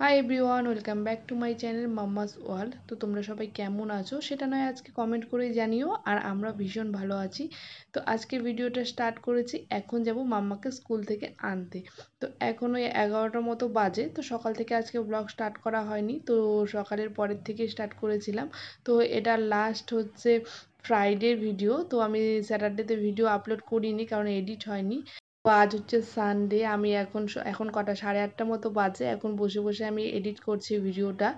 Hi everyone, welcome back to my channel mamma's world. তো তোমরা সবাই কেমন আছো সেটা নয় আজকে কমেন্ট করে জানিও। আর আমরা ভীষণ ভালো আছি। তো আজকে ভিডিওটা স্টার্ট করেছি, এখন যাব মাম্মাকে স্কুল থেকে আনতে। তো এখন ওই 11টার মতো বাজে। তো সকাল থেকে আজকে ব্লগ স্টার্ট করা হয়নি, তো সকালের পরের থেকে স্টার্ট করেছিলাম। তো এটা লাস্ট হচ্ছে ফ্রাইডের ভিডিও। তো আমি স্যাটারডেতে ভিডিও আপলোড করিনি কারণ এডিট হয়নি। তো আজ হচ্ছে সানডে। আমি এখন কটা 8:30 মতো বাজে। এখন বসে বসে আমি এডিট করছি ভিডিওটা।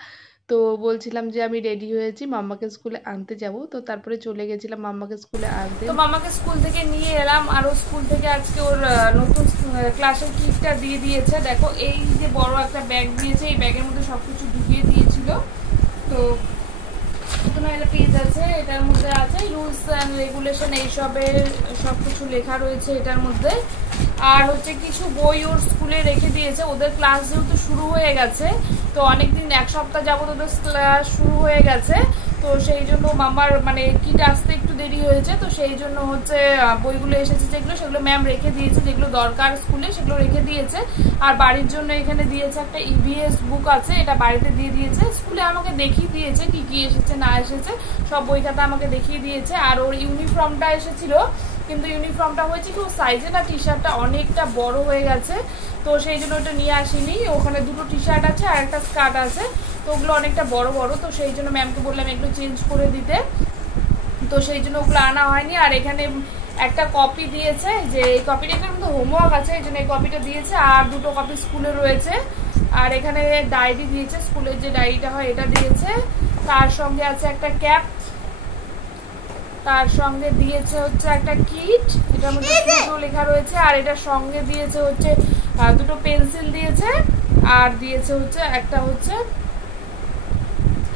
তো বলছিলাম যে আমি রেডি হয়েছি, মাম্মাকে স্কুলে আনতে যাব। তো তারপরে চলে গেছিলাম মাম্মাকে স্কুলে আনতে। তো মাম্মাকে স্কুল থেকে নিয়ে এলাম, আর ও স্কুল থেকে আজকে ওর নতুন ক্লাসের কিটটা দিয়ে দিয়েছে। দেখো, এই যে বড় একটা ব্যাগ দিয়েছে, এই ব্যাগের মধ্যে সবকিছু ঢুকিয়ে দিয়েছিল। তো একটা পেজ আছে, এটার মধ্যে আছে রুলস অ্যান্ড রেগুলেশন, এইসবের সবকিছু লেখা রয়েছে এটার মধ্যে। আর হচ্ছে কিছু বই ওর স্কুলে রেখে দিয়েছে। ওদের ক্লাস যেহেতু শুরু হয়ে গেছে, তো অনেকদিন এক সপ্তাহ যাবত ওদের ক্লাস শুরু হয়ে গেছে। তো সেই জন্য মামার কিট আসতে একটু দেরি হয়েছে। তো সেই জন্য হচ্ছে বইগুলো এসেছে যেগুলো, সেগুলো ম্যাম রেখে দিয়েছে। যেগুলো দরকার স্কুলে সেগুলো রেখে দিয়েছে। আর বাড়ির জন্য এখানে দিয়েছে একটা ইভিএস বুক আছে, এটা বাড়িতে দিয়ে দিয়েছে। স্কুলে আমাকে দেখিয়ে দিয়েছে কি কি এসেছে না এসেছে, সব বই খাতা আমাকে দেখিয়ে দিয়েছে। আর ওর ইউনিফর্মটা এসেছিল, কিন্তু ইউনিফর্মটা হয়েছে কি ওর সাইজে না টি শার্টটা অনেকটা বড় হয়ে গেছে। তো সেই জন্য ওটা নিয়ে আসিনি। ওখানে দুটো টি শার্ট আছে আর একটা স্কার্ট আছে, তো ওগুলো অনেকটা বড় বড়। তো সেই জন্য ম্যামকে বললাম একটু চেঞ্জ করে দিতে। তো সেই জন্য ওগুলো আনা হয়নি। আর এখানে একটা কপি দিয়েছে, যে এই কপিটা এখানে মধ্যে হোমওয়ার্ক আছে, এই জন্য এই কপিটা দিয়েছে। আর দুটো কপি স্কুলে রয়েছে। আর এখানে ডায়েরি দিয়েছে, স্কুলের যে ডায়েরিটা হয় এটা দিয়েছে। তার সঙ্গে আছে একটা ক্যাপ, তার সঙ্গে দিয়েছে হচ্ছে একটা কিট, এটার মধ্যে দুটো লেখা রয়েছে। আর এটার সঙ্গে দিয়েছে হচ্ছে দুটো পেন্সিল দিয়েছে। আর দিয়েছে হচ্ছে একটা হচ্ছে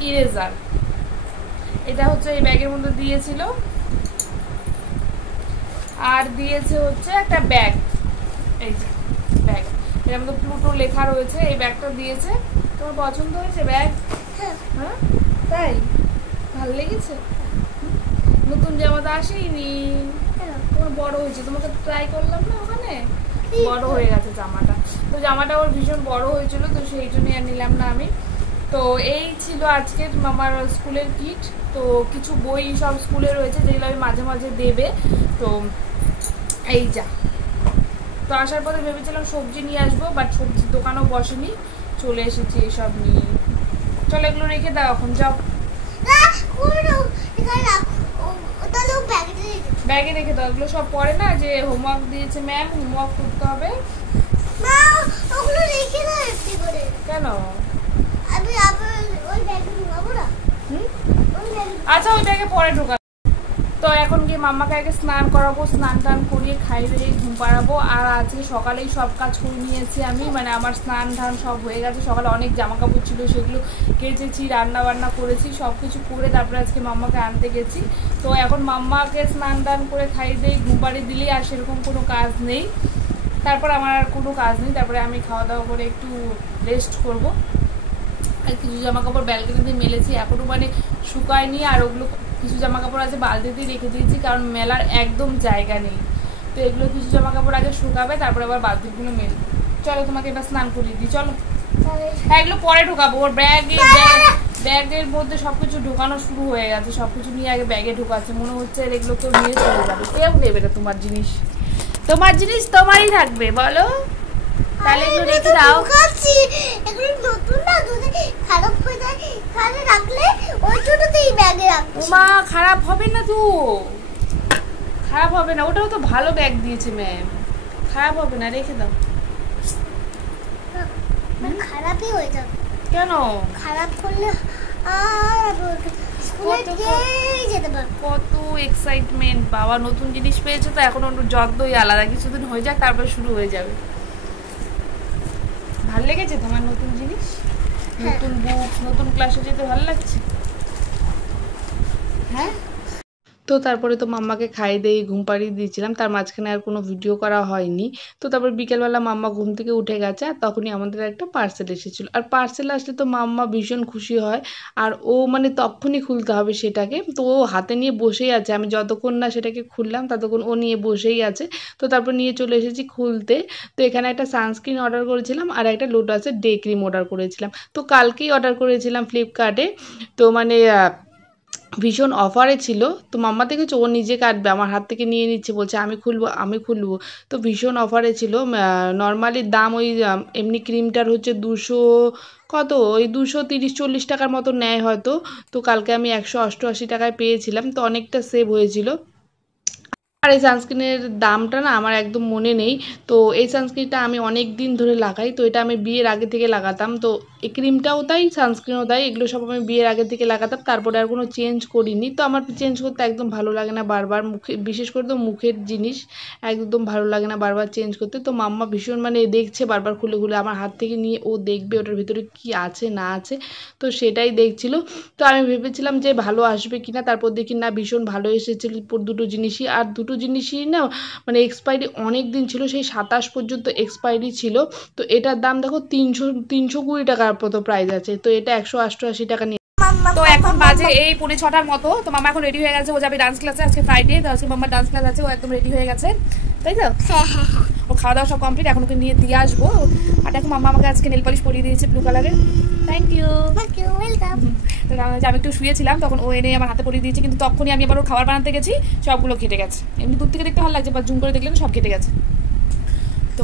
ইরেজার। এটা হচ্ছে এই ব্যাগের মধ্যে দিয়েছিল। আর দিয়েছে হচ্ছে একটা ব্যাগ, এই যে ব্যাগ, এটার মধ্যে প্লুটো লেখা রয়েছে। এই ব্যাগটা দিয়েছে। তোমার পছন্দ হয়েছে ব্যাগ? হ্যাঁ, তাই ভালো লেগেছে। নতুন জামাটা আসেনি, তোমার বড় হয়েছে। তোমাকে ট্রাই করলাম না, ওখানে বড় হয়ে গেছে জামাটা। তো জামাটা ওর ভীষণ বড় হয়েছিল, তো সেই জন্যই আর নিলাম না আমি। তো এই ছিল আজকের আমার স্কুলের কিট। তো কিছু বই সব স্কুলে রয়েছে যেগুলো আমি মাঝে মাঝে দেবে। তো এই যা। তো আসার পরে ভেবেছিলাম সবজি নিয়ে আসবো, বাট সবজির দোকানও বসেনি, চলে এসেছি এসব নিয়ে। চলো এগুলো রেখে দাও, এখন যাও। ব্যাগে রেখে দাও, এগুলো সব পরে না, যে হোমওয়ার্ক দিয়েছে ম্যাম, হোমওয়ার্ক করতে হবে। কেন? আচ্ছা, ওই ব্যাগে পরে ঢোকা। তো এখন গিয়ে মাম্মাকে আগে স্নান করাবো, স্নান টান করিয়ে খাইয়ে ঘুম পাড়াবো। আর আজকে সকালেই সব কাজ করে নিয়েছি আমি, আমার স্নান ধান সব হয়ে গেছে। সকালে অনেক জামা কাপড় ছিল, সেগুলো কেচেছি, রান্না বান্না করেছি, সব কিছু করে তারপরে আজকে মাম্মাকে আনতে গেছি। তো এখন মাম্মাকে স্নান টান করে খাইয়ে দিয়ে ঘুম পাড়িয়ে দিলেই আর সেরকম কোনো কাজ নেই। তারপর আমার আর কোনো কাজ নেই, তারপরে আমি খাওয়া দাওয়া করে একটু রেস্ট করব। আর কিছু জামা কাপড় ব্যালকনিতে মেলেছি, এখনো শুকায়নি। আর ওগুলো কিছু জামা কাপড় আছে বালতিতেই রেখে দিয়েছি, কারণ মেলার একদম জায়গা নেই। তো এগুলো কিছু জামা কাপড় আগে শুকাবে, তারপরে আবার বালতিগুলো মেলবো। চলো তোমাকে এবার স্নান করিয়ে দিই, চলো। হ্যাঁ, এগুলো পরে ঢোকাবো। ওর ব্যাগের মধ্যে সবকিছু ঢোকানো শুরু হয়ে গেছে, সবকিছু নিয়ে আগে ব্যাগে ঢোকাচ্ছে। মনে হচ্ছে এগুলো কেউ নিয়ে চলে যাবে। কেউ নেবে না তোমার জিনিস, তোমার জিনিস তোমারই থাকবে, বলো। তাহলে এগুলো রেখে দাও। এগুলো নতুন না, যদি খারাপ হয়ে যায় তাহলে রাখলে ওই জন্যই ব্যাগে রাখছি। ওমা, খারাপ হবে না তো, খারাপ হবে না। ওটাও তো ভালো ব্যাগ দিয়েছে ম্যাম, খারাপ হবে না, রেখে দাও। খারাপই হয়ে যাবে। কেন খারাপ করলে আর স্কুলে যেতে পারবো। কত এক্সাইটমেন্ট, বাবা নতুন জিনিস পেয়েছে, তো এখন ওর যত্নই আলাদা। কিছুদিন হয়ে যাক, তারপর শুরু হয়ে যাবে। ভাল লেগেছে তোমার নতুন জিনিস? নতুন বুক, নতুন ক্লাসে যেতে ভালো লাগছে? হ্যাঁ। তো তারপরে তো মাম্মাকে খাইয়ে দিয়ে ঘুম পাড়িয়ে দিয়েছিলাম, তার মাঝখানে আর কোনো ভিডিও করা হয়নি। তো তারপর বিকেলবেলা মাম্মা ঘুম থেকে উঠে গেছে, আর তখনই আমাদের একটা পার্সেল এসেছিলো। আর পার্সেল আসলে তো মাম্মা ভীষণ খুশি হয়, আর ও মানে তখনই খুলতে হবে সেটাকে, তো ও হাতে নিয়ে বসেই আছে। আমি যতক্ষণ না সেটাকে খুললাম ততক্ষণ ও নিয়ে বসেই আছে। তো তারপর নিয়ে চলে এসেছি খুলতে। তো এখানে একটা সানস্ক্রিন অর্ডার করেছিলাম আর একটা লোটাসের ডে ক্রিম অর্ডার করেছিলাম। তো কালকেই অর্ডার করেছিলাম ফ্লিপকার্টে। তো মানে ভীষণ অফারে ছিল। তো মাম্মা দেখেছো ও নিজে কাটবে, আমার হাত থেকে নিয়ে নিচ্ছে, বলছে আমি খুলবো আমি খুলবো। তো ভীষণ অফারে ছিল। নর্মালি দাম ওই এমনি ক্রিমটার হচ্ছে 200 কত ওই 230-40 টাকার মতো নেয় হয়তো। তো কালকে আমি 188 টাকায় পেয়েছিলাম, তো অনেকটা সেভ হয়েছিল। আর এই সানস্ক্রিনের দামটা না আমার একদম মনে নেই। তো এই সানস্ক্রিনটা আমি অনেক দিন ধরে লাগাই, তো এটা আমি বিয়ের আগে থেকে লাগাতাম। তো এই ক্রিমটাও তাই, সানস্ক্রিনও তাই, এগুলো সব আমি বিয়ের আগে থেকে লাগাতাম, তারপরে আর কোনো চেঞ্জ করিনি। তো আমার চেঞ্জ করতে একদম ভালো লাগে না বারবার, মুখে বিশেষ করে তো মুখের জিনিস একদম ভালো লাগে না বারবার চেঞ্জ করতে। তো মাম্মা ভীষণ মানে দেখছে বারবার খুলে খুলে আমার হাত থেকে নিয়ে, ও দেখবে ওটার ভিতরে কি আছে না আছে, তো সেটাই দেখছিল। তো আমি ভেবেছিলাম যে ভালো আসবে কিনা, তারপর দেখি না ভীষণ ভালো এসেছিল দুটো জিনিসই। আর দুটো জিনিসই না মানে এক্সপায়ারি অনেক দিন ছিল, সেই 27 পর্যন্ত এক্সপায়ারি ছিল। তো এটার দাম দেখো 320 টাকার মতো প্রাইস আছে, তো এটা 188 টাকা নিয়ে। তো এখন বাজে এই 5:45 মতো। তো মামা এখন রেডি হয়ে গেছে, ও যাবে ডান্স ক্লাসে, আজকে ফ্রাইডে, তো আজকে মাম্মার ডান্স ক্লাস আছে, ও একদম রেডি হয়ে গেছে, তাই তো? ও খাওয়া দাওয়া সব কমপ্লিট, এখন ওকে নিয়ে দিয়ে আসবো। আর দেখো মাম্মা আমাকে আজকে নেল পলিশ পরিয়ে দিয়েছে ব্লু কালারের। Thank you, welcome. তো আমি একটু শুয়েছিলাম, তখন ও এনে আমার হাতে পরিয়ে দিয়েছে, কিন্তু তখনই আমি আবার ওর খাবার বানাতে গেছি, সবগুলো কেটে গেছে। এমনি দূর থেকে দেখতে ভালো লাগছে, বা জুম করে দেখলে সব কেটে গেছে। তো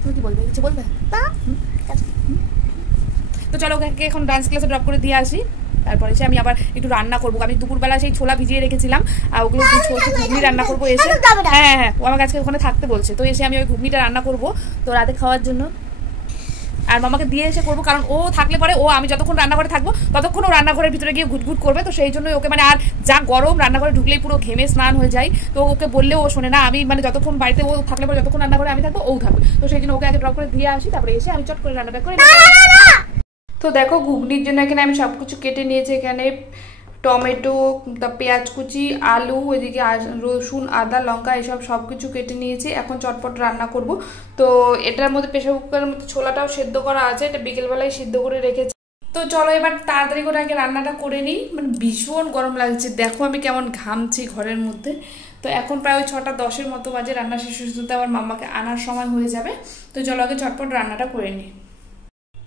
তুমি কি বলবে, কিছু বলবে? তো চলো ওকে এখন ডান্স ক্লাসে ড্রপ করে দিয়ে আসি, তারপরে এসে আমি আবার একটু রান্না করবো। আমি দুপুরবেলা সেই ছোলা ভিজিয়ে রেখেছিলাম, আর ওগুলো ঘুগনি রান্না করবো এসে। হ্যাঁ হ্যাঁ, ও আমাকে আজকে ওখানে থাকতে বলছে, তো এসে আমি ওই ঘুগনিটা রান্না করবো তো রাতে খাওয়ার জন্য। আর মামাকে দিয়ে এসে করবো, কারণ ও থাকলে পরে ও আমি যতক্ষণ রান্নাঘরে থাকবো ততক্ষণ ও রান্নাঘরের ভিতরে গিয়ে ঘুটঘুট করবে, তো সেই জন্যই ওকে মানে, আর যা গরম রান্নাঘরে ঢুকলেই পুরো ঘেমে স্নান হয়ে যায়। তো ওকে বললেও ও শোনে না, আমি মানে যতক্ষণ বাড়িতে ও থাকলে পরে যতক্ষণ রান্নাঘরে আমি থাকবো ও থাকবে, তো সেই জন্য ওকে আগে ড্রপ করে দিয়ে আসি, তারপরে এসে আমি চট করে রান্নাটা করে। তো দেখো ঘুগনির জন্য এখানে আমি সব কিছু কেটে নিয়েছি, এখানে টমেটো, পেঁয়াজ কুচি, আলু, ওইদিকে রসুন, আদা, লঙ্কা, এসব সব কিছু কেটে নিয়েছি। এখন চটপট রান্না করব। তো এটার মধ্যে প্রেসার কুকারের মধ্যে ছোলাটাও সেদ্ধ করা আছে, এটা বিকেলবেলায় সিদ্ধ করে রেখেছি। তো চলো এবার তাড়াতাড়ি করে আগে রান্নাটা করে নিই, মানে ভীষণ গরম লাগছে, দেখো আমি কেমন ঘামছি ঘরের মধ্যে। তো এখন প্রায় ওই 6:10 মতো বাজে, রান্না শেষ হতে আমার মাম্মাকে আনার সময় হয়ে যাবে। তো চলো আগে চটপট রান্নাটা করে নিই।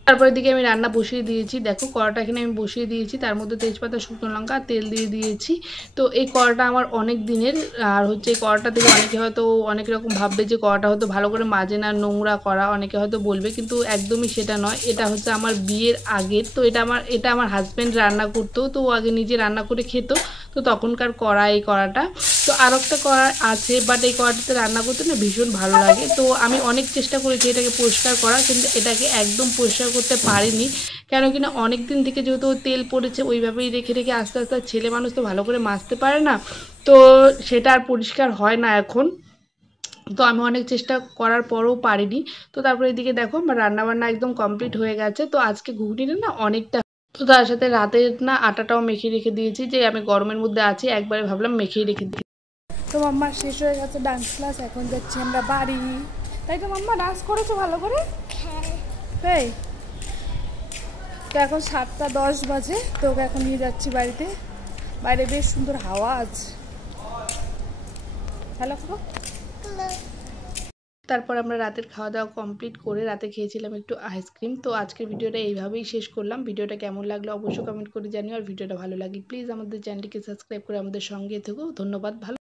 তারপরের দিকে আমি রান্না বসিয়ে দিয়েছি, দেখো কড়াটা এখানে আমি বসিয়ে দিয়েছি, তার মধ্যে তেজপাতা, শুকনো লঙ্কা, তেল দিয়ে দিয়েছি। তো এই কড়াটা আমার অনেক দিনের, আর হচ্ছে এই কড়াটা থেকে অনেকে হয়তো অনেক রকম ভাববে যে কড়াটা হয়তো ভালো করে মাজে না, নোংরা করা, অনেকে হয়তো বলবে, কিন্তু একদমই সেটা নয়। এটা হচ্ছে আমার বিয়ের আগের, তো এটা আমার হাজব্যান্ড রান্না করতো, তো ও আগে নিজে রান্না করে খেত, তো তখনকার কড়া এই কড়াটা। তো আর একটা কড়া আছে, বাট এই কড়াটাতে রান্না করতে না ভীষণ ভালো লাগে। তো আমি অনেক চেষ্টা করেছি এটাকে পরিষ্কার করার, কিন্তু এটাকে একদম পরিষ্কার করতে পারিনি, কেন কিনা অনেক দিন থেকে যেহেতু তেল পড়েছে ওইভাবেই রেখে রেখে আস্তে আস্তে ছেলে মানুষ তো ভালো করে মাজতে পারে না, তো সেটা আর পরিষ্কার হয় না এখন। তো আমি অনেক চেষ্টা করার পরেও পারিনি। তো তারপরে এদিকে দেখো আমার রান্নাবান্না একদম কমপ্লিট হয়ে গেছে। তো আজকে ঘুগনিটা না অনেকটা, তো তার সাথে রাতে না আটাটাও মেখে রেখে দিয়েছি, যে আমি গরমের মধ্যে আছি একবারে ভাবলাম মেখেই রেখে দিই। তো মাম্মা শেষ হয়ে গেছে ডান্স ক্লাস, এখন যাচ্ছি আমরা বাড়ি, তাই তো? মাম্মা ডান্স করেছো ভালো করে? হ্যাঁ। তো এখন 7:10 বাজে, তো ওকে এখন নিয়ে যাচ্ছি বাড়িতে। বাইরে বেশ সুন্দর হাওয়া আছে। হ্যালো। তারপর আমরা রাতের খাওয়া দাওয়া কমপ্লিট করে রাতে খেয়েছিলাম একটু আইসক্রিম। তো আজকের ভিডিওটা এইভাবেই শেষ করলাম। ভিডিওটা কেমন লাগলো অবশ্যই কমেন্ট করে জানিও, আর ভিডিওটা ভালো লাগলে প্লিজ আমাদের চ্যানেলটিকে সাবস্ক্রাইব করে আমাদের সঙ্গে থেকো। ধন্যবাদ। ভালো